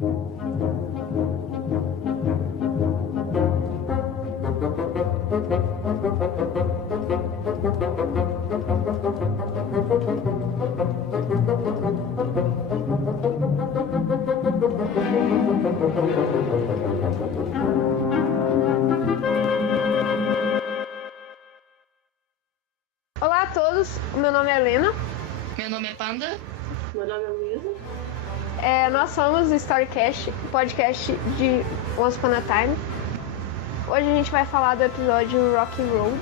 Olá a todos, meu nome é Helena. Meu nome é Panda. Meu nome é Luísa. Nós somos o Storycast, podcast de Once Upon a Time. Hoje a gente vai falar do episódio Rocky Road,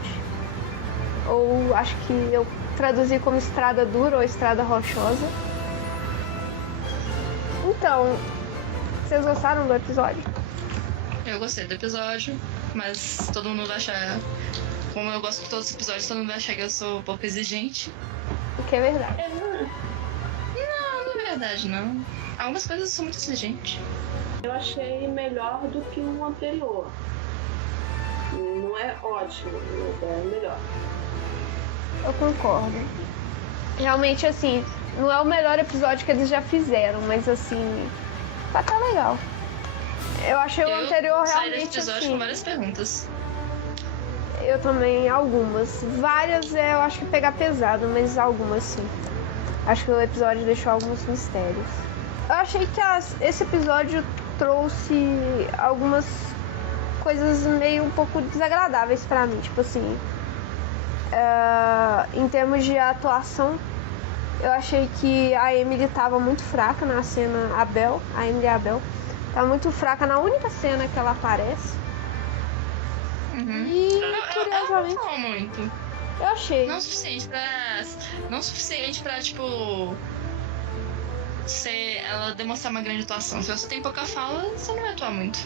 ou acho que eu traduzi como Estrada Dura ou Estrada Rochosa. Então, vocês gostaram do episódio? Eu gostei do episódio, mas todo mundo vai achar... Como eu gosto de todos os episódios, todo mundo vai achar que eu sou um pouco exigente. O que é verdade. Não é verdade, não. Algumas coisas eu sou muito exigente. Eu achei melhor do que o anterior. Não é ótimo, mas é melhor. Eu concordo. Realmente, assim, não é o melhor episódio que eles já fizeram, mas assim, tá legal. Eu achei o anterior saí realmente desse episódio assim, com várias perguntas. Eu também, algumas. Várias eu acho que pegar pesado, mas algumas sim. Acho que o episódio deixou alguns mistérios. Eu achei que esse episódio trouxe algumas coisas meio um pouco desagradáveis pra mim. Tipo assim, em termos de atuação, eu achei que a Emily tava muito fraca na cena. A Emily e a Belle tá muito fraca na única cena que ela aparece. E curiosamente ela não fala muito. eu achei Não o suficiente pra tipo ela demonstrar uma grande atuação. Se você tem pouca fala, você não vai atuar muito.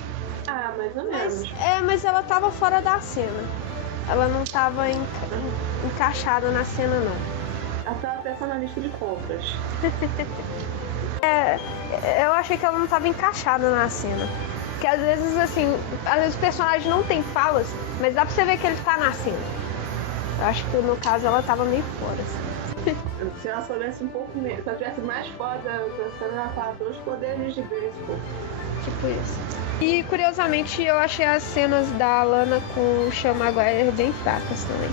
Ah, mais ou menos. mas ela tava fora da cena. Ela não tava encaixada na cena, não. Ela tava pensando na lista de compras. Eu achei que ela não tava encaixada na cena. Porque às vezes, assim, o personagem não tem falas, mas dá pra você ver que ele tá na cena. Eu acho que no caso ela tava meio fora, assim. Se ela soubesse um pouco menos, se ela tivesse mais fora da cena, ela fala pelos poderes de Grayskull. Tipo isso. E curiosamente eu achei as cenas da Lana com o Sean Maguire bem fracas também.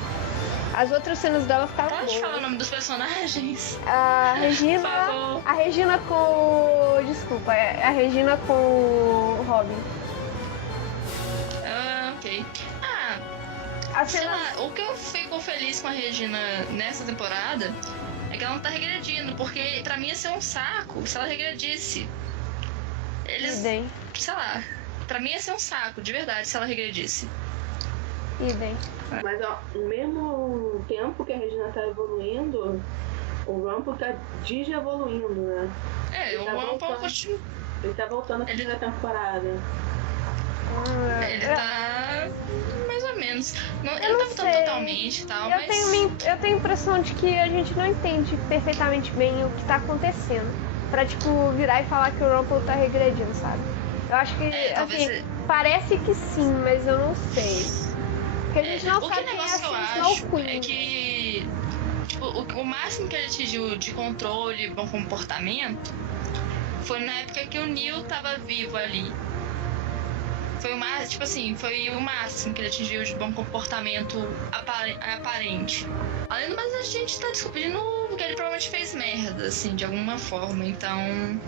As outras cenas dela ficaram boas. Pode falar o nome dos personagens? A Regina. Por favor. A Regina com. Desculpa, a Regina com o Robin. Ok. As Sei cenas... lá, o que eu fico feliz com a Regina nessa temporada é que ela não tá regredindo, porque pra mim ia ser um saco se ela regredisse. Idem. Sei lá, pra mim ia ser um saco, de verdade, se ela regredisse. Idem. Mas ao mesmo tempo que a Regina tá evoluindo, o Rumple tá desevoluindo, né? O Rumple Ele tá voltando a primeira temporada. Ele tá mais ou menos. Ele não tá voltando totalmente e tal, mas... Eu tenho a impressão de que a gente não entende perfeitamente bem o que tá acontecendo. Pra, tipo, virar e falar que o Rumple tá regredindo, sabe? Eu acho que, talvez... parece que sim, mas eu não sei. Porque a gente não sabe quem negócio que eu assiste acho no Queen. é que tipo, o máximo que ele atingiu de controle e bom comportamento foi na época que o Neil tava vivo ali. Foi o máximo, tipo assim, foi o máximo que ele atingiu de bom comportamento aparente. Além do mais, a gente tá descobrindo que ele provavelmente fez merda, assim, de alguma forma, então...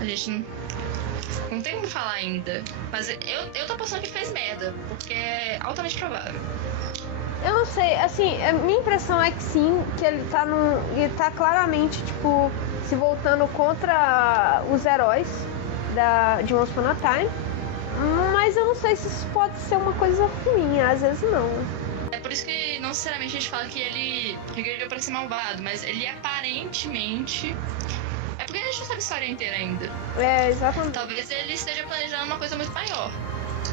a gente não tem como falar ainda. Mas eu tô pensando que ele fez merda, porque é altamente provável. Eu não sei, assim, a minha impressão é que sim, que ele tá claramente, tipo, se voltando contra os heróis de Once Upon a Time. Mas eu não sei se isso pode ser uma coisa ruim, às vezes não. É por isso que não necessariamente a gente fala que ele regrediu pra ser malvado, mas ele aparentemente... É porque a gente não sabe a história inteira ainda. Exatamente. Talvez ele esteja planejando uma coisa muito maior.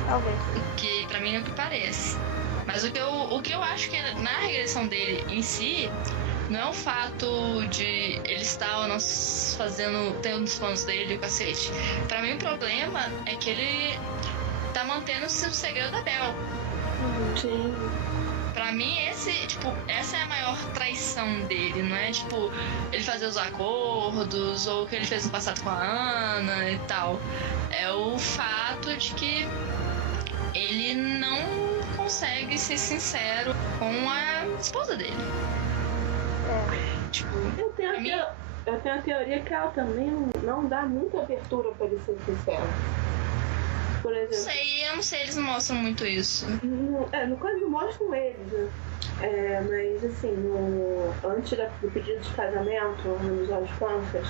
Talvez. Que pra mim é o que parece. Mas o que eu acho que na regressão dele em si não é o fato de ele estar ou não tendo os planos dele e o cacete. Pra mim o problema é que ele tá mantendo o segredo da Belle. Sim. Pra pra mim, essa é a maior traição dele, não é tipo ele fazer os acordos ou o que ele fez no passado com a Ana e tal. É o fato de que ele não consegue ser sincero com a esposa dele. Tipo, Eu tenho a teoria que ela também não dá muita abertura pra ele ser sincero. Por exemplo. Eu não sei, eles não mostram muito isso. No caso não mostram eles, né? Mas assim, antes do pedido de casamento, nos Olhos Plantas,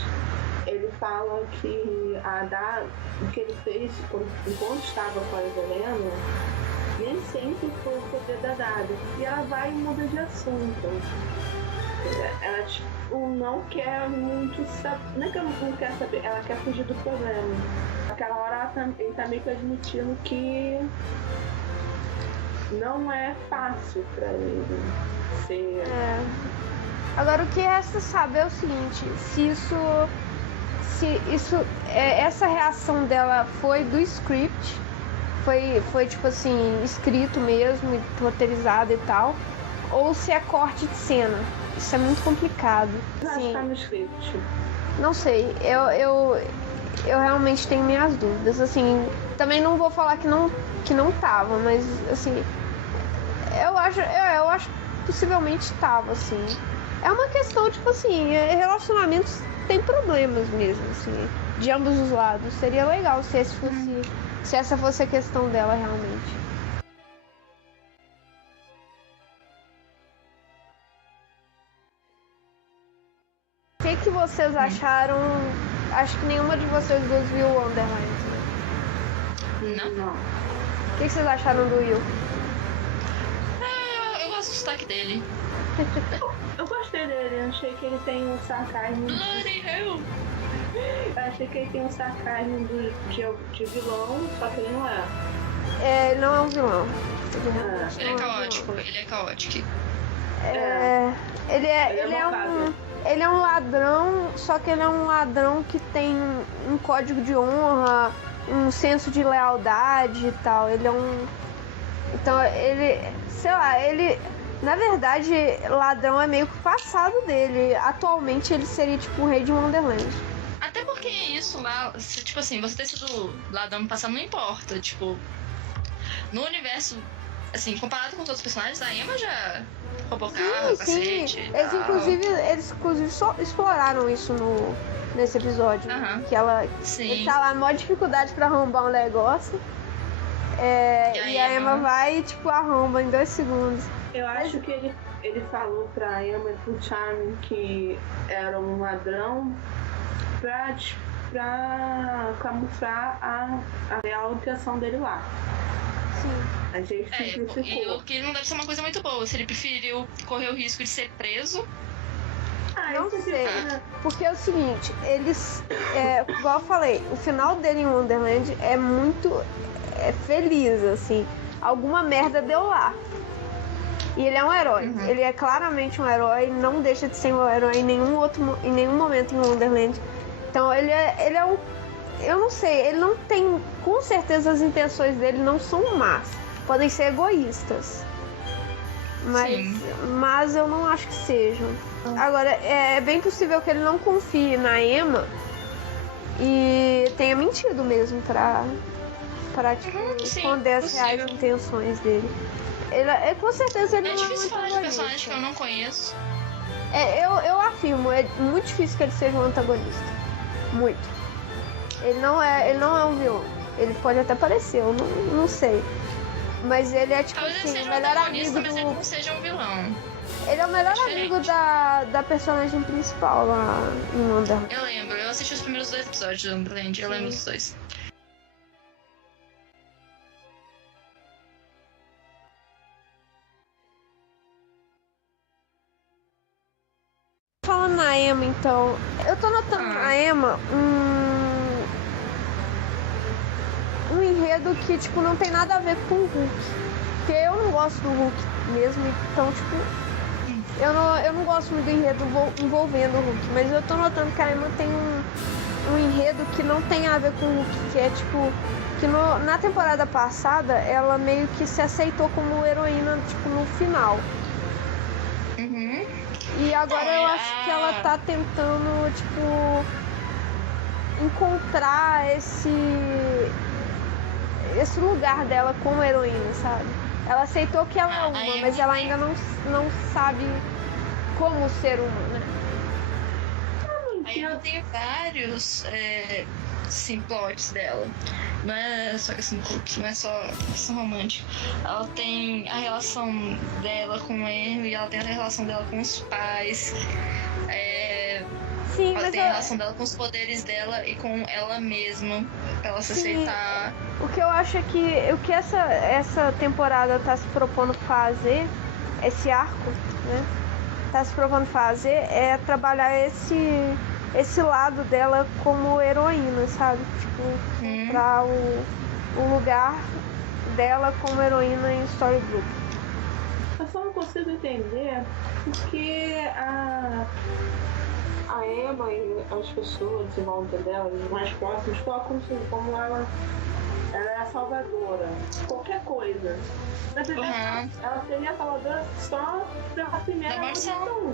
ele fala que o que ele fez enquanto estava com a Helena nem sempre foi o poder da Dada. E ela vai e muda de assunto. Ela tipo, não quer muito saber. Não é que ela não quer saber, ela quer fugir do problema. Naquela hora ele tá meio que admitindo que não é fácil pra ele ser. Agora o que resta saber é o seguinte, essa reação dela foi do script, foi tipo assim, escrito mesmo, roteirizado e tal, ou se é corte de cena. Isso é muito complicado. Sim. Tá no script. Não sei, eu realmente tenho minhas dúvidas. Assim, também não vou falar que não tava, mas assim, eu acho que possivelmente tava, assim. É uma questão, tipo assim, relacionamentos têm problemas mesmo, assim, de ambos os lados. Seria legal se essa fosse a questão dela realmente. O que vocês acharam? Acho que nenhuma de vocês duas viu o Wonderland, né? Não. O que vocês acharam do Will? Eu gosto do sotaque dele. Eu gostei dele, achei que ele tem um sarcasmo. Bloody hell! Eu achei que ele tem um sarcasmo de vilão, só que ele não é. Ele não é um vilão. Ele é caótico, Ele é um ladrão, só que ele é um ladrão que tem um código de honra, um senso de lealdade e tal. Então ele, sei lá, na verdade, ladrão é meio que o passado dele. Atualmente ele seria tipo o rei de Wonderland. Até porque isso lá, tipo assim, você ter sido ladrão no passado não importa, tipo, no universo, assim, comparado com os outros personagens, a Emma já roubou carro, cacete. Eles inclusive só exploraram isso nesse episódio. Que ela tá lá, maior dificuldade pra arrombar um negócio. E a Emma vai e tipo arromba em 2 segundos. Eu acho que ele falou pra Emma e pro Charlie que era um ladrão pra camuflar a real intenção dele lá. Sim. A gente simplificou. O que não deve ser uma coisa muito boa, se ele preferiu correr o risco de ser preso. Não sei, porque é o seguinte, eles, igual eu falei, o final dele em Wonderland é muito feliz, assim, alguma merda deu lá. E ele é um herói, ele é claramente um herói, não deixa de ser um herói em nenhum momento em Wonderland. Então ele é um, eu não sei, ele não tem, com certeza as intenções dele não são más, podem ser egoístas. Mas eu não acho que sejam. Agora, é bem possível que ele não confie na Emma e tenha mentido mesmo pra tipo, esconder as reais intenções dele. Com certeza ele não é difícil falar de personagem que eu não conheço. Eu afirmo, é muito difícil que ele seja um antagonista. Muito. Ele não é um vilão. Ele pode até parecer, eu não sei. Mas ele é tipo assim, o melhor amigo mas ele não seja um vilão. Ele é o melhor amigo da personagem principal lá em Wonderland. Eu lembro, eu assisti os primeiros 2 episódios de Wonderland, eu lembro dos 2. Falando na Emma, então, eu tô notando na Emma um enredo que, tipo, não tem nada a ver com o Hulk. Porque eu não gosto do Hulk mesmo, então, tipo, eu não gosto muito do enredo envolvendo o Hulk. Mas eu tô notando que a Emma tem um enredo que não tem a ver com o Hulk, que é tipo... Que na temporada passada, ela meio que se aceitou como heroína, tipo, no final. Uhum. E agora eu acho que ela tá tentando, tipo, encontrar esse lugar dela como heroína, sabe? Ela aceitou que ela é uma, mas ela ainda não sabe como ser uma, né? Aí ela tem vários plots dela. Não é só questão do Hulk, não é só questão romântica. Ela tem a relação dela com o Henry, ela tem a relação dela com os pais. Sim, ela mas tem a relação dela com os poderes dela e com ela mesma, pra ela se aceitar. O que eu acho é que o que essa temporada tá se propondo fazer, esse arco, né? Tá se propondo fazer é trabalhar esse lado dela como heroína, sabe? Tipo, encontrar o lugar dela como heroína em Storybrooke. Eu só não consigo entender porque a Emma e as pessoas em volta dela, os mais próximos, colocam como ela é a salvadora. Qualquer coisa. Na verdade, ela seria a salvadora só pela primeira versão.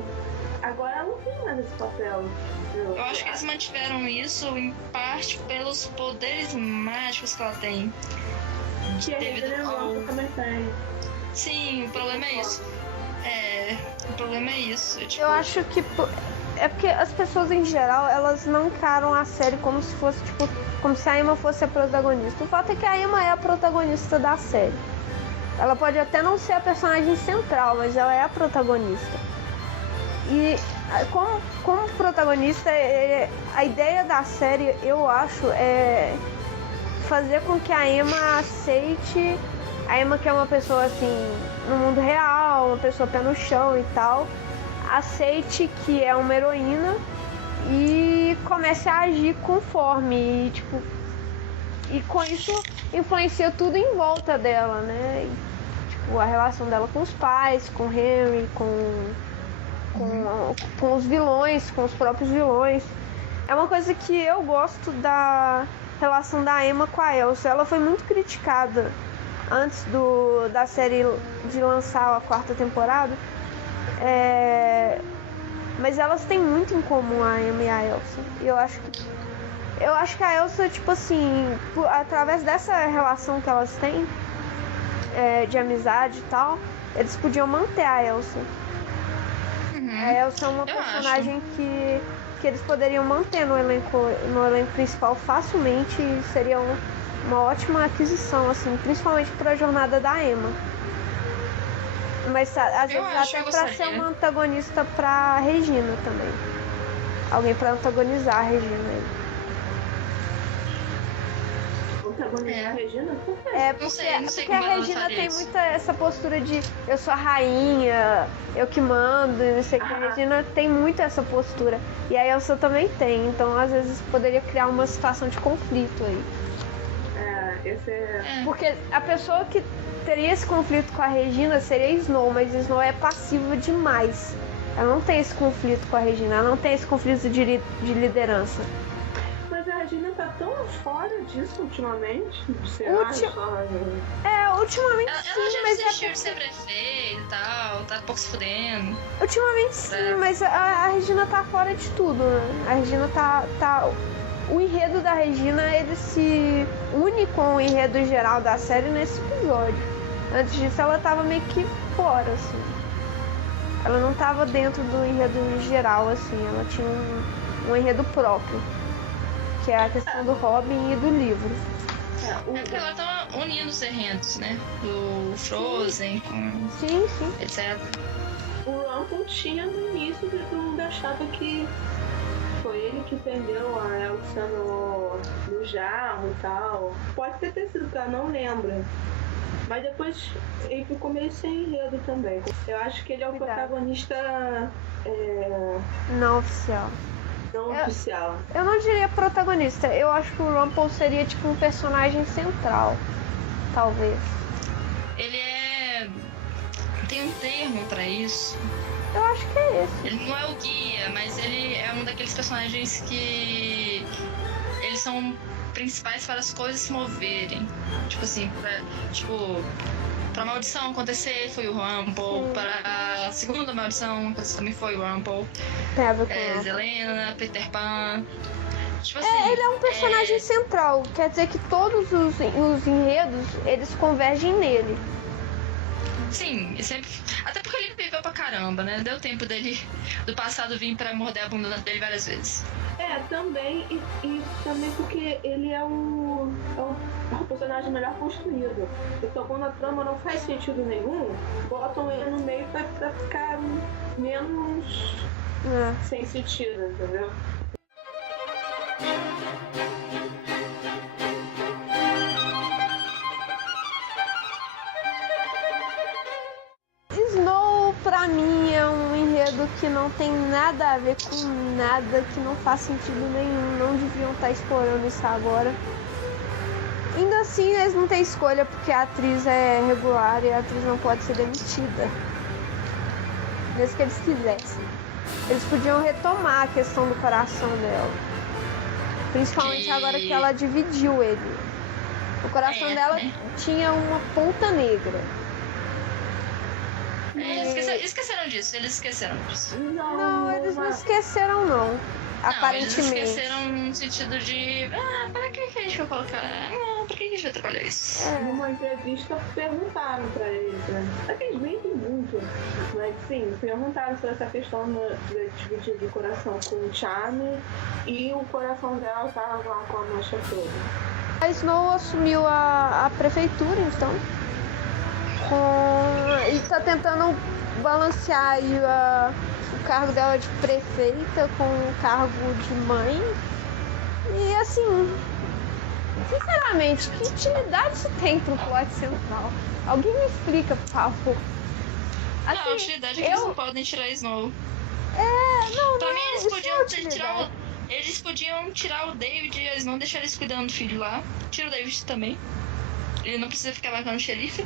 Agora ela não tem mais esse papel. Eu acho que eles mantiveram isso em parte pelos poderes mágicos que ela tem. Que a Regina também tem. Sim, o problema é isso. O problema é isso. Tipo... Eu acho que é porque as pessoas em geral, elas não encaram a série como se fosse, tipo, como se a Emma fosse a protagonista. O fato é que a Emma é a protagonista da série. Ela pode até não ser a personagem central, mas ela é a protagonista. E como protagonista, a ideia da série, eu acho, é fazer com que a Emma aceite, a Emma que é uma pessoa assim, no mundo real, uma pessoa pé no chão e tal, aceite que é uma heroína e comece a agir conforme, e com isso influencia tudo em volta dela, né? E, tipo, a relação dela com os pais, com Henry, com os vilões, com os próprios vilões. É uma coisa que eu gosto da relação da Emma com a Elsa. Ela foi muito criticada antes da série de lançar a 4ª temporada. Mas elas têm muito em comum, a Emma e a Elsa. E eu acho que a Elsa, tipo assim, através dessa relação que elas têm, de amizade e tal, eles podiam manter a Elsa. A Elsa é uma personagem que eles poderiam manter no elenco principal facilmente, e seria uma ótima aquisição, assim, principalmente para a jornada da Emma. Mas às vezes até para ser uma antagonista para Regina também. Alguém para antagonizar a Regina. Antagonizar a Regina? Por quê? Porque a Regina tem muita essa postura de eu sou a rainha, eu que mando, não sei o que. A Regina tem muito essa postura. E a Elsa também tem. Então às vezes poderia criar uma situação de conflito aí. Porque a pessoa que teria esse conflito com a Regina seria Snow, mas Snow é passiva demais. Ela não tem esse conflito com a Regina, ela não tem esse conflito de liderança. Mas a Regina tá tão fora disso ultimamente. Ultimamente ela sim, já mas desistiu de ser prefeita e tal, tá um pouco se fudendo. Ultimamente sim, mas a Regina tá fora de tudo, né? A Regina tá... O enredo da Regina, ele se une com o enredo geral da série nesse episódio. Antes disso, ela tava meio que fora, assim. Ela não tava dentro do enredo geral, assim. Ela tinha um enredo próprio, que é a questão do Robin e do livro. Porque ela tava unindo os enredos, né? Do Frozen com... Sim. etc. O Rumpel tinha no início que todo mundo achava que foi ele que prendeu a Elsa no jarro e tal. Pode ter sido, porque ela não lembra. Mas depois ele ficou meio sem enredo também. Eu acho que ele é o protagonista não oficial. Não oficial. Eu não diria protagonista. Eu acho que o Rumpel seria tipo um personagem central. Talvez. Ele é... Tem um termo pra isso. Eu acho que é esse. Ele não é o guia, mas ele é um daqueles personagens que eles são principais para as coisas se moverem. Tipo assim, pra maldição acontecer foi o Rumble, para a segunda maldição acontecer também foi o Rumble. Tem a ver com Zelena, Peter Pan. Tipo assim, ele é um personagem central, quer dizer que todos os enredos, eles convergem nele. Sim, e sempre. Até porque ele viveu pra caramba, né? Deu tempo dele do passado vir pra morder a bunda dele várias vezes. Também, e também porque ele é o personagem melhor construído. Então quando a trama não faz sentido nenhum, botam ele no meio pra ficar menos sem sentido, entendeu? Snow, pra mim, é um enredo que não tem nada a ver com nada, que não faz sentido nenhum. Não deviam estar explorando isso agora. Ainda assim, eles não têm escolha porque a atriz é regular e a atriz não pode ser demitida. Mesmo que eles quisessem. Eles podiam retomar a questão do coração dela. Principalmente agora que ela dividiu ele. O coração dela tinha uma ponta negra. Esqueceram disso, eles esqueceram disso. Não, eles não esqueceram não. Aparentemente. Eles esqueceram no sentido de. Para que a gente vai colocar? Pra que a gente vai trabalhar isso? Numa entrevista perguntaram pra eles, né? É que eles mentem muito. Mas sim, perguntaram sobre essa questão de dividir o coração com o Charme e o coração dela tava lá com a mancha toda. A Snow assumiu a prefeitura, então. E tá tentando balancear aí o cargo dela de prefeita com o cargo de mãe. E assim, sinceramente, que utilidade isso tem pro plot central? Alguém me explica, por favor. Assim, não, a utilidade é que eles não podem tirar Snow. Não, pra mim não, eles podiam eles podiam tirar o David e eles não deixar eles cuidando do filho lá. Tira o David também. Ele não precisa ficar marcando o xerife.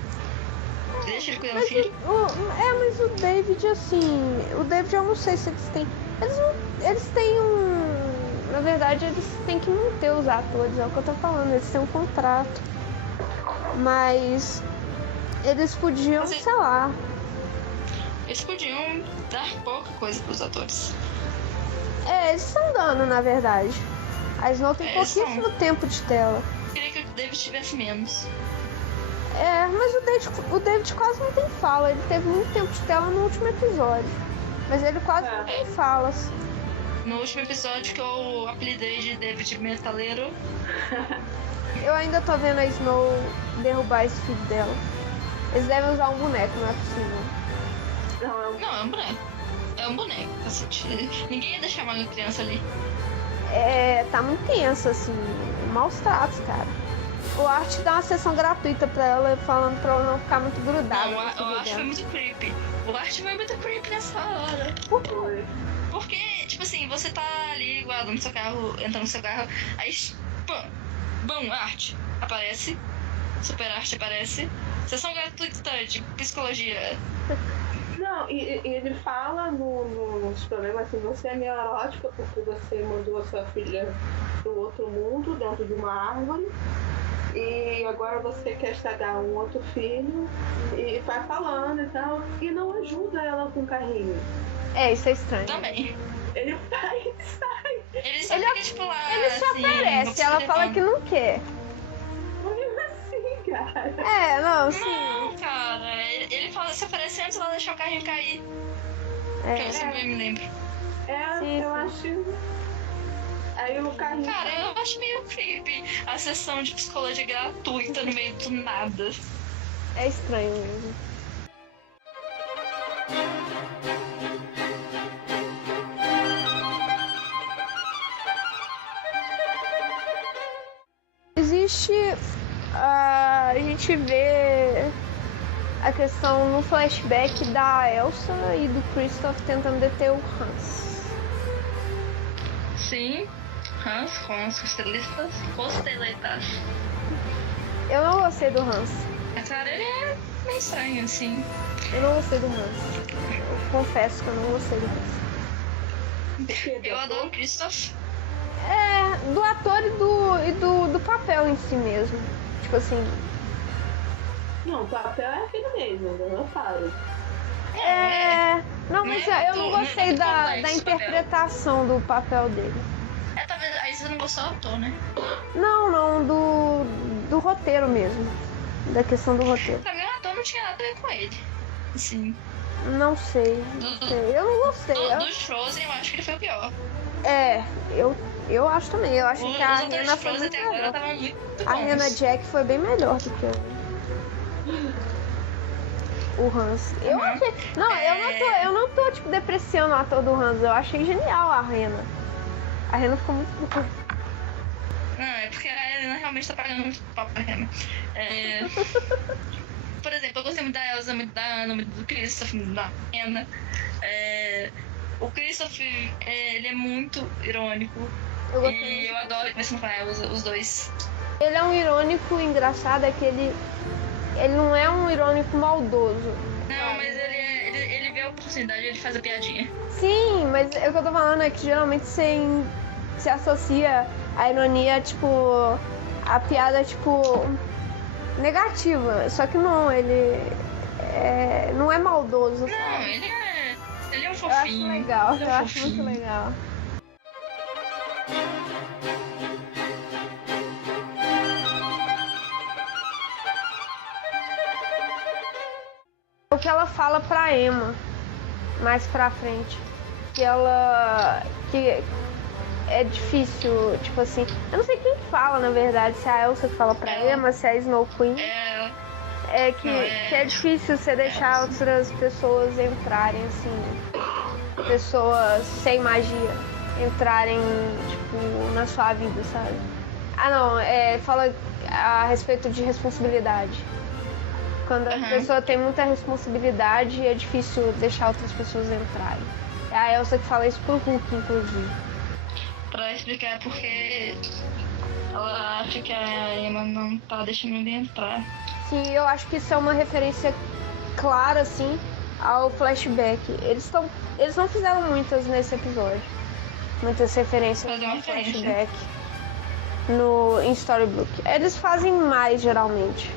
Deixa ele cuidar do filho. Mas o David, assim... O David, eu não sei se eles têm... Eles têm Na verdade, eles têm que manter os atores, é o que eu tô falando. Eles têm um contrato. Mas... Eles podiam, sei lá... Eles podiam dar pouca coisa pros atores. Eles estão dando, na verdade. A Snow tem pouquíssimo tempo de tela. Eu queria que o David tivesse menos. Mas o David quase não tem fala. Ele teve muito tempo de tela no último episódio. Mas ele quase não tem falas. No último episódio que eu apelidei de David Metaleiro. Eu ainda tô vendo a Snow derrubar esse filho dela. Eles devem usar um boneco, não é possível. Não, é um boneco. É um boneco, cacete. Ninguém ia deixar uma criança ali. Tá muito tenso, assim. Maus tratos, cara. O Art dá uma sessão gratuita pra ela, falando pra ela não ficar muito grudada. Não, o Art foi muito creepy. O Art foi muito creepy nessa hora. Por quê? Porque, tipo assim, você tá ali guardando seu carro, entrando no seu carro, aí, bom, Art aparece, Super Art aparece, sessão gratuita de psicologia. Não, e ele fala nos problemas assim, você é neurótica porque você mandou a sua filha pro outro mundo, dentro de uma árvore, e agora você quer estragar um outro filho, e vai falando e tal, e não ajuda ela com o carrinho. Isso é estranho. Também. Ele vai e sai. Ele só fica, tipo, lá, ele se assim, oferece, ela fala que não quer. Cara. Não, sim. Não, cara, ele fala, se oferece antes ela deixar o carrinho cair. Que eu sempre me lembro. Eu acho. Aí o carrinho. Cara, eu acho meio creepy a sessão de psicologia gratuita no meio do nada. É estranho mesmo. Existe. A gente vê a questão no flashback da Elsa e do Kristoff tentando deter o Hans. Sim, Hans com as costeletas. Eu não gostei do Hans. Cara, ele é bem estranho, assim. Eu não gostei do Hans. Eu confesso que eu não gostei do Hans. Eu adoro o Christoph. Do ator e do papel em si mesmo. Tipo assim. Não, o papel é aquele mesmo, eu falo. Não, mas eu não gostei da interpretação do papel dele. Talvez aí você não gostou do ator, né? Não, do roteiro mesmo. Da questão do roteiro. Pra mim o ator não tinha nada a ver com ele. Assim. Não sei. Eu não gostei. Dos Frozen eu acho que ele foi o pior. Eu acho também. Eu acho que a Rena foi muito melhor. A Rena Jack foi bem melhor do que o Hans. Eu achei. Não, eu não tô tipo depreciando o ator do Hans. Eu achei genial a Rena. A Rena ficou muito boa. Não, é porque a Helena realmente tá pagando muito pau pra Rena. Por exemplo, eu gostei muito da Elsa, muito da Anna, muito do Christoph, muito da Rena. O Christoph, ele é muito irônico. Eu adoro conversando com a Elsa, os dois. Ele é um irônico engraçado, é que ele não é um irônico maldoso. Não, mas ele vê a oportunidade, ele faz a piadinha. Sim, mas o que eu tô falando é que geralmente se associa a ironia, tipo, a piada, tipo, negativa. Só que não, ele não é maldoso, sabe? Não, ele é um fofinho. Eu acho muito legal. O que ela fala pra Emma mais pra frente, que é difícil, tipo assim, eu não sei quem fala na verdade, se é a Elsa que fala pra Emma, se é a Snow Queen. Que é difícil você deixar outras pessoas entrarem, assim, pessoas sem magia entrarem, tipo, na sua vida, sabe? Fala a respeito de responsabilidade. Quando a pessoa tem muita responsabilidade, é difícil deixar outras pessoas entrarem. É a Elsa que fala isso pro Hulk, inclusive. Pra explicar porque ela acha que a Emma não tá deixando ele entrar. Sim, eu acho que isso é uma referência clara, assim, ao flashback. Eles não fizeram muitas nesse episódio. Muitas referências ao flashback em Storybook. Eles fazem mais, geralmente.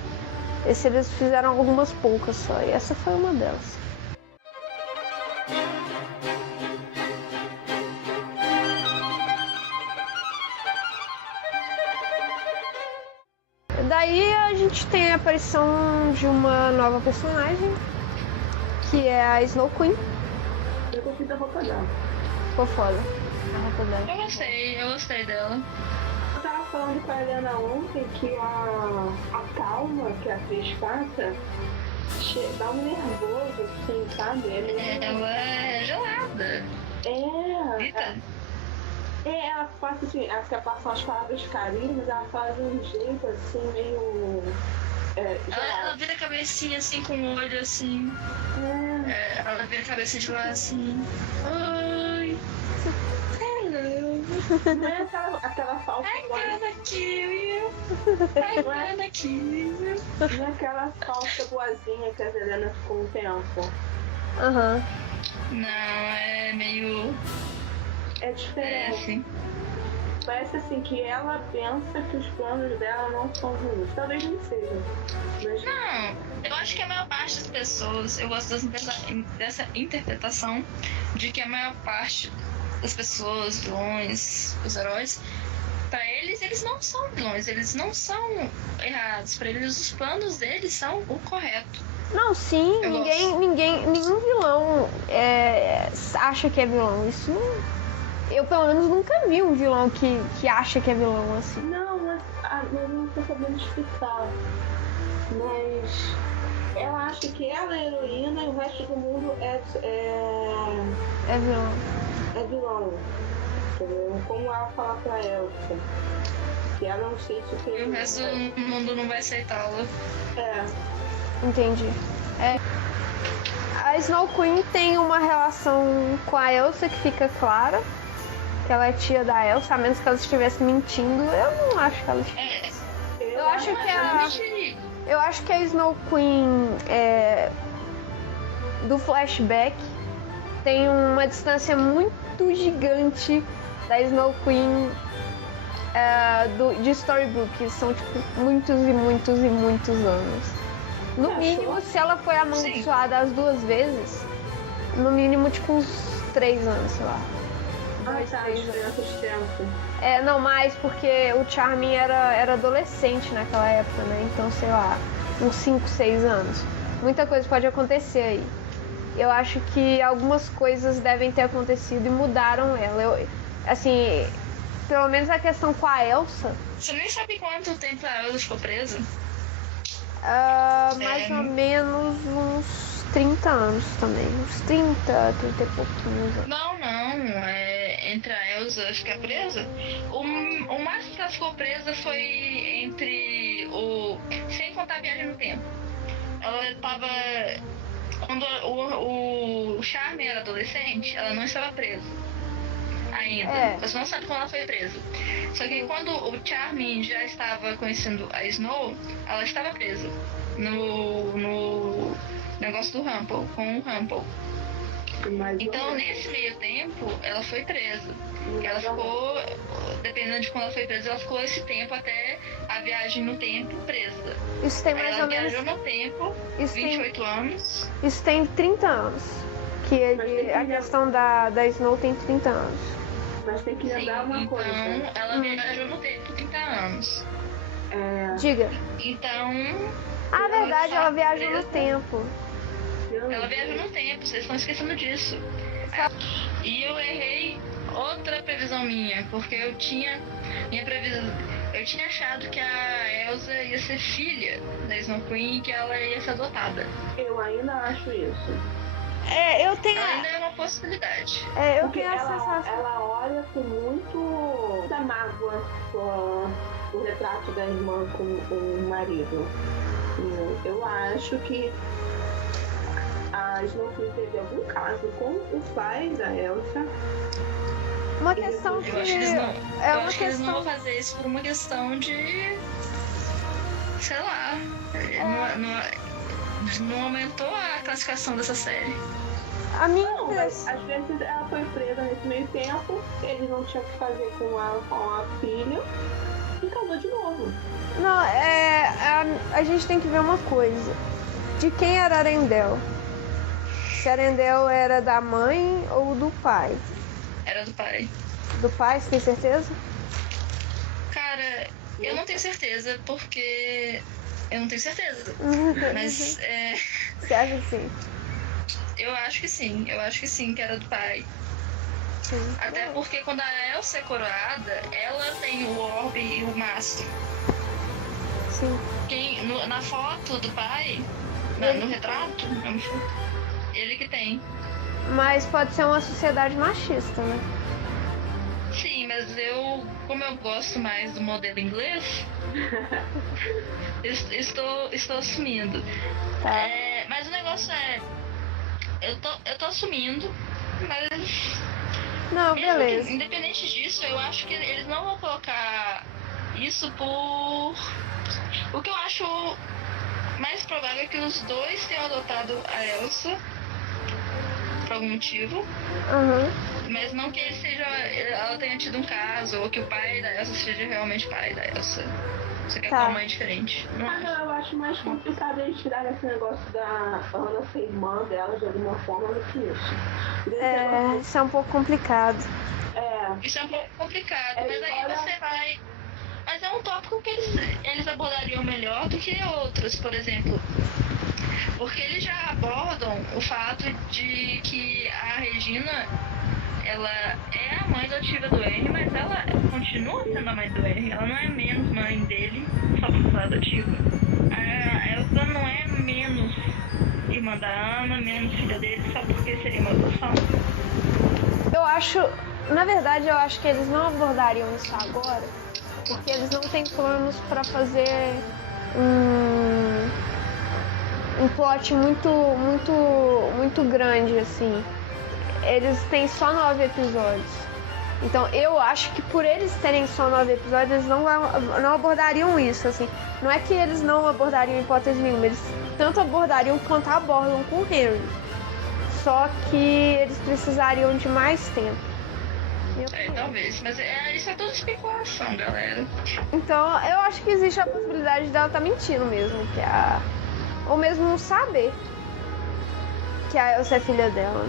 Eles fizeram algumas poucas só, e essa foi uma delas. Daí a gente tem a aparição de uma nova personagem, que é a Snow Queen. Eu gostei da roupa dela. Ficou foda a roupa dela. Eu gostei dela. Eu tava falando com a Helena ontem que a Calma, que a atriz passa, dá um nervoso, assim, sabe? Ela é gelada. Ela faz assim, ela passa umas palavras carinhas, ela faz um jeito assim, meio. Ela vira a cabecinha assim com o olho assim. Ela vira a cabeça de lá assim. Oi. Hello. Não é aquela falsa Não é aquela falsa boazinha que a Helena ficou um tempo. Não, é meio. É diferente. Assim. Parece assim que ela pensa que os planos dela não são ruins. Talvez não sejam. Mas... Não, eu acho que a maior parte das pessoas, eu gosto dessa interpretação de que a maior parte das pessoas, vilões, os heróis, pra eles não são vilões, eles não são errados. Pra eles, os planos deles são o correto. Não, sim, nenhum vilão acha que é vilão. Isso não... Eu, pelo menos, nunca vi um vilão que acha que é vilão, assim. Não, mas eu não tô sabendo explicar. Mas ela acha que ela é heroína e o resto do mundo é vilão. É vilão. Entendeu? Como ela fala pra Elsa. Que ela não sei se tem. E o resto do mundo não vai aceitá-la. Entendi. A Snow Queen tem uma relação com a Elsa que fica clara. Que ela é tia da Elsa, a menos que ela estivesse mentindo. Eu não acho que ela estivesse. Eu acho que ela não mentiria. Eu acho que a Snow Queen do flashback tem uma distância muito gigante da Snow Queen de Storybrooke, que são tipo muitos e muitos e muitos anos. No mínimo, se ela foi amaldiçoada as 2 vezes, no mínimo tipo uns 3 anos, sei lá. Diferença de tempo. Não mais, porque o Charming era adolescente naquela época, né? Então, sei lá, uns 5, 6 anos. Muita coisa pode acontecer aí. Eu acho que algumas coisas devem ter acontecido e mudaram ela. Assim, pelo menos a questão com a Elsa. Você nem sabe quanto tempo a Elsa ficou presa? Mais ou menos uns 30 anos também. Uns 30 e pouquinhos. Não. Entre a Elsa ficar presa, o máximo que ela ficou presa foi entre sem contar a viagem no tempo. Ela tava... Quando o Charming era adolescente, ela não estava presa ainda. Você não sabe quando ela foi presa. Só que quando o Charming já estava conhecendo a Snow, ela estava presa no negócio do Rumple, com o Rumple. Então, nesse meio tempo, ela foi presa. Ela ficou, dependendo de quando ela foi presa, ela ficou esse tempo até a viagem no tempo presa. Isso tem mais ou menos... Ela viajou no tempo, 28 anos. Isso tem 30 anos. A questão da Snow tem 30 anos. Mas tem que lembrar uma coisa. Então, ela viajou no tempo 30 anos. Diga. Então... verdade, ela viajou no tempo. Ela viajou no tempo, vocês estão esquecendo disso. E eu errei outra previsão minha, porque eu tinha achado que a Elsa ia ser filha da Snow Queen e que ela ia ser adotada. Eu ainda acho isso. Eu tenho... Ainda é uma possibilidade. Eu tenho a sensação... Ela olha com muita mágoa o retrato da irmã com o marido. Eu acho que a Snow Queen teve algum caso com o pai da Elsa. Uma questão que... Eu acho que eles não vão fazer isso por uma questão de... Sei lá. Não aumentou a classificação dessa série. A minha mas às vezes ela foi presa nesse meio tempo, eles não tinham o que fazer com a filha e casou de novo. Não, a gente tem que ver uma coisa. De quem era Arendelle? Se Arendelle era da mãe ou do pai? Era do pai. Do pai, você tem certeza? Cara, eu não tenho certeza, porque... Eu não tenho certeza. Mas, Você acha que sim? Eu acho que sim, que era do pai. Sim. Até porque quando a Elsa é coroada, ela tem o orbe e o mastro. Sim. Na foto do pai, no retrato, ele que tem. Mas pode ser uma sociedade machista, né? Sim, mas como eu gosto mais do modelo inglês, estou assumindo. Tá. Mas o negócio eu tô assumindo, mas... Não, beleza. Independente disso, eu acho que eles não vão colocar isso por... O que eu acho mais provável é que os dois tenham adotado a Elsa por algum motivo. Mas não que ela tenha tido um caso, ou que o pai da Elsa seja realmente pai da Elsa. Você quer uma mãe diferente. Não, eu acho mais complicado eles tirarem esse negócio da Ana ser irmã dela de alguma forma do que isso. Isso é um pouco complicado. Isso é um pouco complicado, mas aí você vai... Mas é um tópico que eles abordariam melhor do que outros, por exemplo. Porque eles já abordam o fato de que a Regina, ela é a mãe adotiva do Henry, mas ela continua sendo a mãe do Henry. Ela não é menos mãe dele só por ser adotiva. A Elsa não é menos irmã da Ana, menos filha dele só porque seria uma adoção. Na verdade, eu acho que eles não abordariam isso agora, porque eles não têm planos para fazer um plot muito grande, assim. Eles têm só 9 episódios. Então eu acho que por eles terem só 9 episódios, eles não abordariam isso, assim. Não é que eles não abordariam hipótese nenhuma, eles tanto abordariam quanto abordam com o Henry. Só que eles precisariam de mais tempo. Talvez, mas isso é toda especulação, galera. Então eu acho que existe a possibilidade dela estar mentindo mesmo, ou mesmo não saber que a Elsa é filha dela.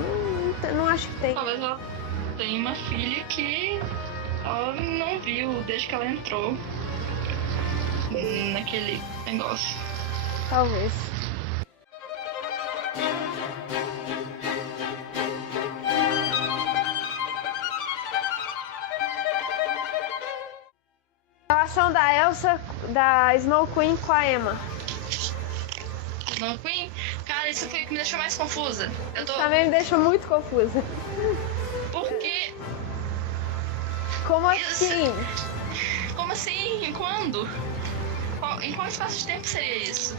Não acho que tem. Talvez ela tenha uma filha que ela não viu desde que ela entrou naquele negócio. Talvez. A relação da Elsa, da Snow Queen com a Emma. Snow Queen? Cara, isso foi o que me deixou mais confusa. Também me deixou muito confusa. Por quê? Como assim? Como assim? Quando? Em qual espaço de tempo seria isso?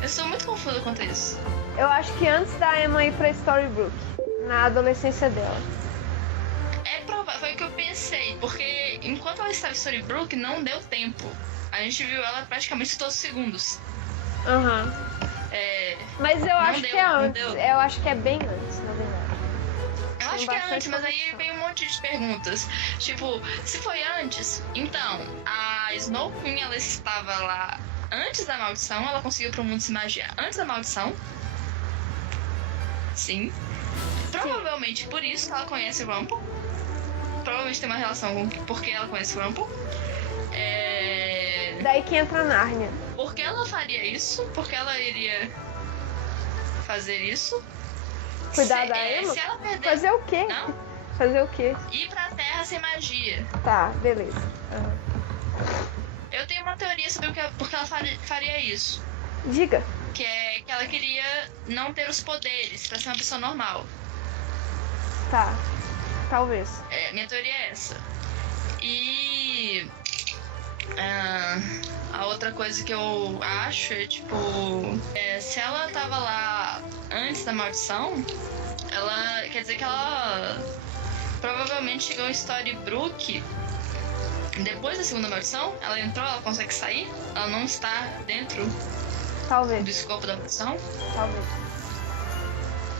Eu estou muito confusa quanto a isso. Eu acho que antes da Emma ir pra Storybrooke, na adolescência dela. Foi o que eu pensei, porque enquanto ela estava em Storybrooke, não deu tempo. A gente viu ela praticamente todos os segundos. Aham. Mas eu acho que é antes. Eu acho que é bem antes, na verdade. Eu acho que é antes, mas aí vem um monte de perguntas. Tipo, se foi antes, então a Snow Queen, ela estava lá antes da maldição, ela conseguiu pro mundo se magiar antes da maldição. Sim. Provavelmente por isso que ela conhece o Rumple. Provavelmente tem uma relação com porque ela conhece o Rumple. Daí que entra a Nárnia. Por que ela faria isso? Por que ela iria fazer isso? Cuidar da Emma? Se ela perder... Fazer o quê? Não? Fazer o quê? Ir pra Terra sem magia. Tá, beleza. Eu tenho uma teoria sobre por que ela faria isso. Diga. Que é que ela queria não ter os poderes pra ser uma pessoa normal. Tá. Talvez. Minha teoria é essa. E... a outra coisa que eu acho é, tipo... se ela tava lá antes da maldição, ela... Quer dizer que ela... Provavelmente chegou em Storybrooke depois da segunda maldição. Ela entrou, ela consegue sair. Ela não está dentro Talvez. do escopo da maldição. Talvez.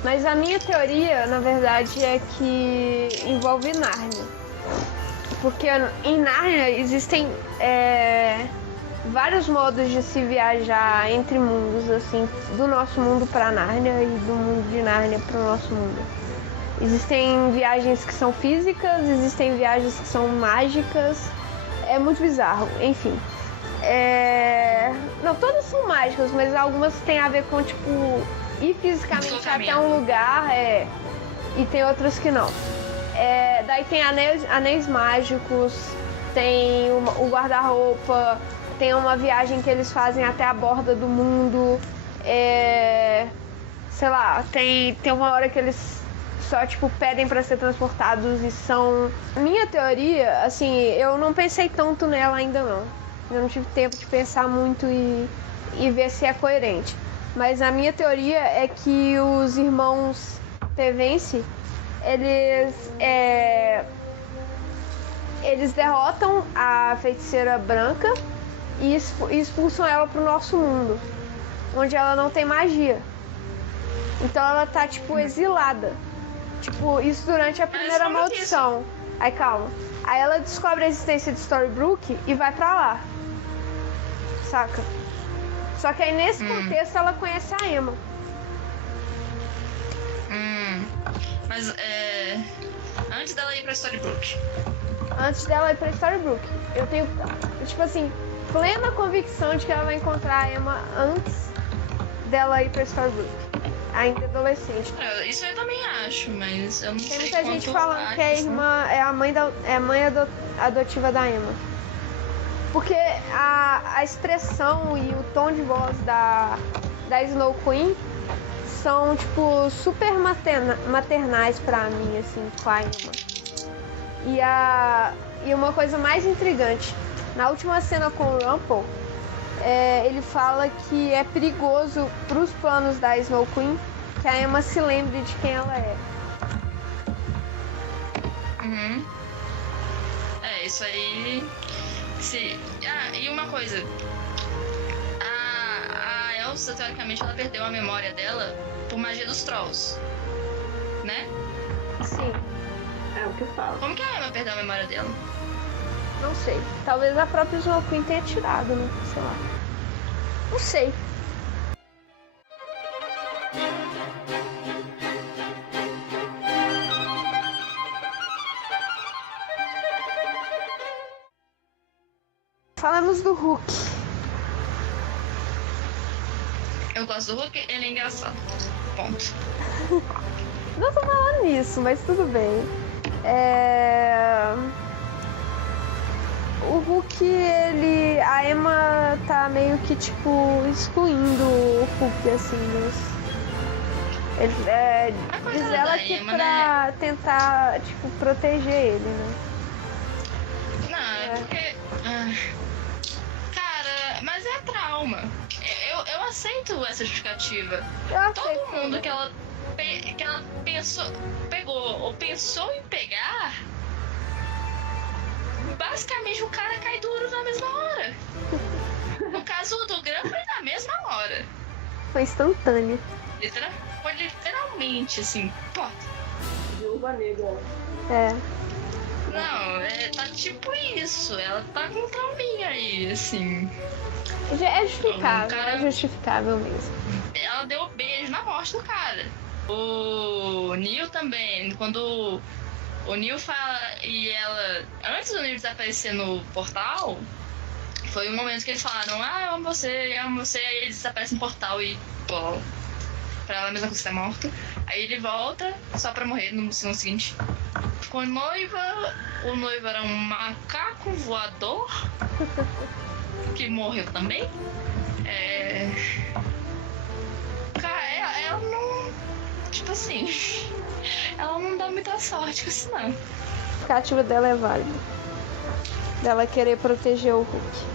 Mas a minha teoria, na verdade, é que envolve Nárnia. Porque em Nárnia existem vários modos de se viajar entre mundos, assim, do nosso mundo para Nárnia e do mundo de Nárnia para o nosso mundo. Existem viagens que são físicas, existem viagens que são mágicas. É muito bizarro, enfim. Não, todas são mágicas, mas algumas têm a ver com, tipo, ir fisicamente até um lugar, e tem outras que não. Daí tem anéis mágicos, tem o guarda-roupa, tem uma viagem que eles fazem até a borda do mundo, sei lá, tem uma hora que eles só, tipo, pedem pra ser transportados e são... Minha teoria, assim, eu não pensei tanto nela ainda não. Eu não tive tempo de pensar muito e ver se é coerente. Mas a minha teoria é que os irmãos Pevensie, eles derrotam a feiticeira branca e expulsam ela pro nosso mundo, onde ela não tem magia. Então ela tá, tipo, exilada. Tipo, isso durante a primeira maldição. Aí, calma. Aí ela descobre a existência de Storybrooke e vai pra lá. Saca? Só que aí, nesse contexto, ela conhece a Emma. Mas, antes dela ir pra Storybrooke. Antes dela ir pra Storybrooke. Eu tenho, tipo assim, plena convicção de que ela vai encontrar a Emma antes dela ir pra Storybrooke. Ainda adolescente. Isso eu também acho, mas eu não sei. Tem muita gente falando que a irmã é a mãe adotiva da Emma. Porque a expressão e o tom de voz da Snow Queen são, tipo, super maternais pra mim, assim, com a Emma. E uma coisa mais intrigante, na última cena com o Rumple, ele fala que é perigoso pros planos da Snow Queen que a Emma se lembre de quem ela é. Uhum. Isso aí. E uma coisa. A Elsa, teoricamente, ela perdeu a memória dela por magia dos Trolls. Né? Sim. É o que eu falo. Como que a Emma perdeu a memória dela? Não sei. Talvez a própria Snow Queen tenha tirado, né? Sei lá. Não sei. Falamos do Hulk. Eu gosto do Hulk, ele é engraçado. Ponto. Não tô falando nisso, mas tudo bem. O Hulk, a Emma tá meio que, tipo, excluindo o Hulk, assim, diz ela que Emma, pra né? tentar, tipo, proteger ele, né? Não, é porque... cara, mas é trauma. Eu aceito essa justificativa. Todo mundo que ela pensou em pegar, basicamente o cara cai duro na mesma hora. No caso do Gran foi na mesma hora. Foi instantâneo. Foi literalmente assim, pô. Viúva negra. Não, tá tipo isso. Ela tá com um trauminha aí, assim. É justificável, cara... é justificável mesmo. Ela deu um beijo na morte do cara. O Neil também, quando o Neil fala e ela... Antes do Neil desaparecer no portal, foi o momento que eles falaram, eu amo você, aí ele desaparece no portal e, pô, pra ela mesma coisa, tá morta. Aí ele volta só pra morrer no segundo seguinte. Ficou noiva, o noivo era um macaco voador, que morreu também. Cara, ela não... Tipo assim... Ela não dá muita sorte com isso, não. A justificativa dela é válida. Dela querer proteger o Hulk.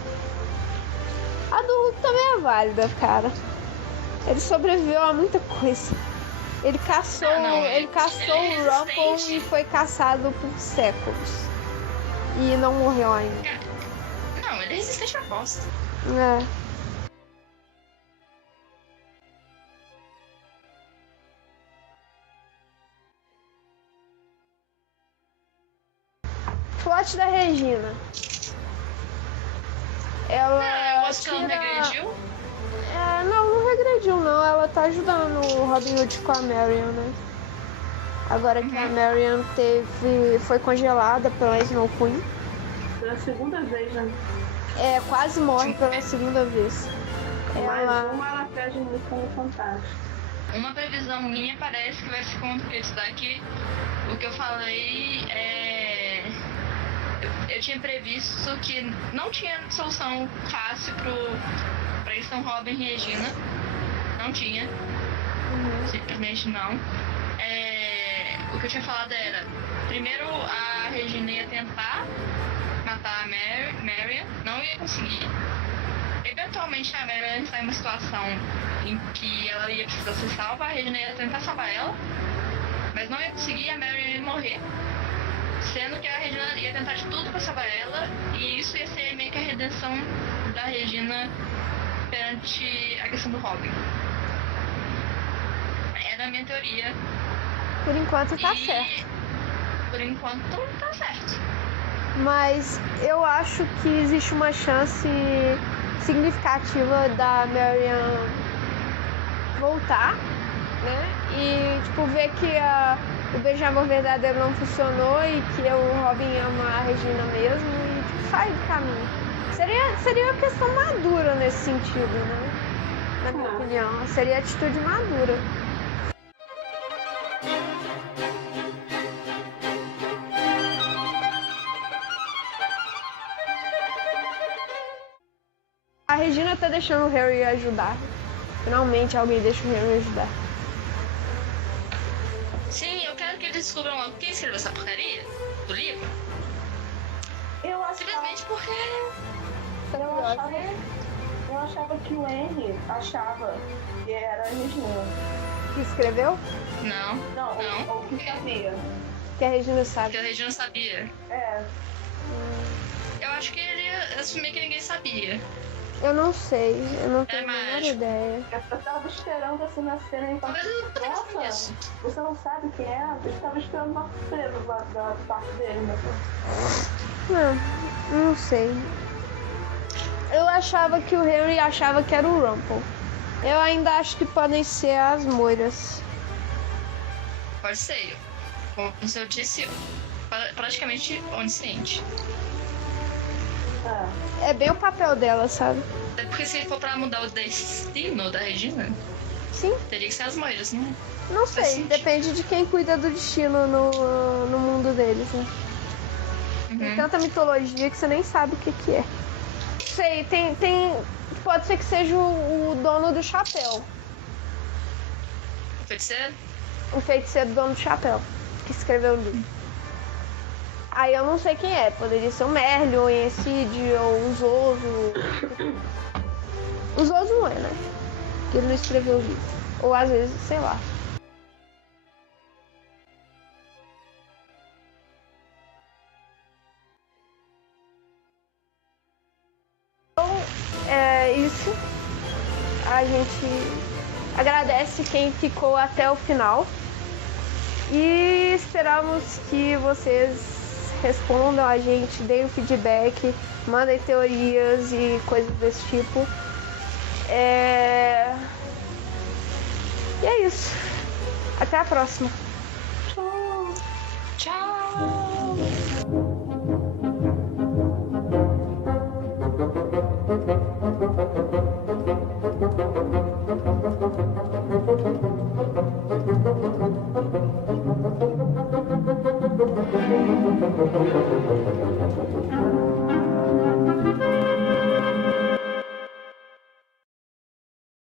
A do Hulk também é válida, cara. Ele sobreviveu a muita coisa. Ele caçou, ele caçou o Rumple e foi caçado por séculos. E não morreu ainda. Não, ele é resistente à bosta. Plot da Regina. Ela eu acho que ela não regrediu. Não regrediu não. Ela tá ajudando o Robin Hood com a Marion, né? Agora que a Marion foi congelada pela Snow Queen. Pela segunda vez, né? Quase morre pela segunda vez. Mais uma ela perde Missão Fantástica. Uma previsão minha parece que vai se concretizar que o que eu falei eu tinha previsto que não tinha solução fácil pra questão Robin e Regina. Não tinha. Simplesmente não. O que eu tinha falado era, primeiro a Regina ia tentar matar a Marion, não ia conseguir. Eventualmente a Marion está em uma situação em que ela ia precisar ser salva, a Regina ia tentar salvar ela, mas não ia conseguir, a Marion ia morrer. Sendo que a Regina ia tentar de tudo pra salvar ela, e isso ia ser meio que a redenção da Regina perante a questão do Robin. Era a minha teoria. Por enquanto tá certo. Por enquanto tá certo. Mas eu acho que existe uma chance significativa da Marion voltar, né? E tipo, ver que o beijo amor verdadeiro não funcionou e que o Robin ama a Regina mesmo e tipo, sair do caminho. Seria uma questão madura nesse sentido, né? Na minha opinião. Seria atitude madura. A Regina tá deixando o Harry ajudar. Finalmente alguém deixa o Harry ajudar. Sim, eu quero que eles descubram logo quem escreveu essa porcaria do livro. Eu achava... Simplesmente porque... Eu achava que o Henry achava que era a Regina. Que escreveu? Não. Ou que sabia. Que a Regina sabe. Que a Regina sabia. É. Eu acho que ele ia assumir que ninguém sabia. Eu não sei, eu não tenho a menor mágico. ideia. Eu tava esperando assim na cena e Talvez eu não pense nossa, nisso. você não sabe quem é? Eu tava esperando uma surpresa lá da parte dele, né? Não sei. Eu achava que o Henry achava que era o Rumple. Eu ainda acho que podem ser as moiras. Pode ser. Como eu disse, praticamente onisciente. É bem o papel dela, sabe? Até porque se for pra mudar o destino da Regina, Sim, teria que ser as moiras, né? não Faz sei. sentido. Depende de quem cuida do destino no mundo deles, né? Tem Uhum. tanta mitologia que você nem sabe o que é. Sei, tem... Pode ser que seja o dono do chapéu. Feiticeiro? O feiticeiro dono do chapéu. Que escreveu o livro. Aí eu não sei quem é. Poderia ser o Merlin, ou o Ensid, ou o Zoso. O Zoso não é, né? Porque ele não escreveu o livro. Ou às vezes, sei lá. Então, é isso. A gente agradece quem ficou até o final. E esperamos que vocês respondam a gente, deem o feedback, mandem teorias e coisas desse tipo. E é isso. Até a próxima. Tchau! Tchau.